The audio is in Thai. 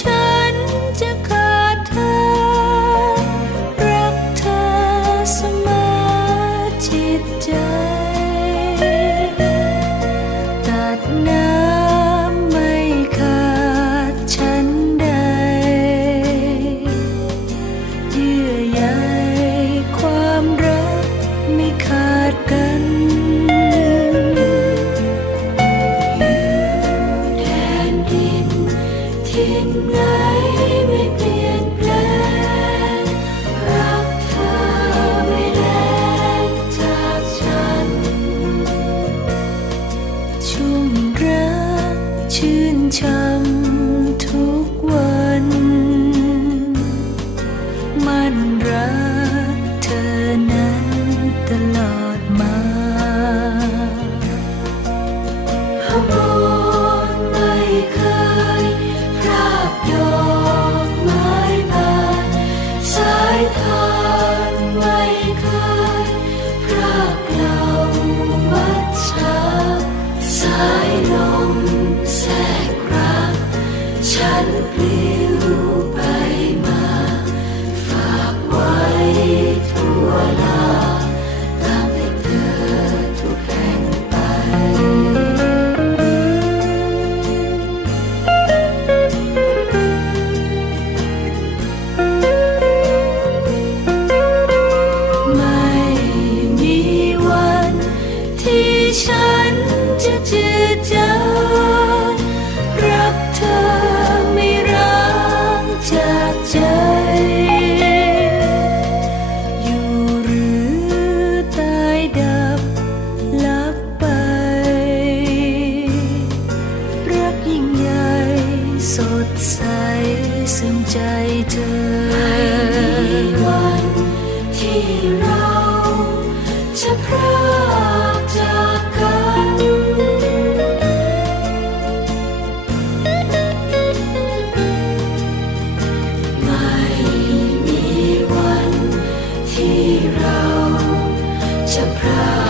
ฉันจะขาดเธอ รักเธอสมใจ ตัดน้ำไม่ขาดฉันใดยื่ย ซึ่งใจเธอวันที่เราจะพรากจากกันไม่มีวันที่เราจะพราก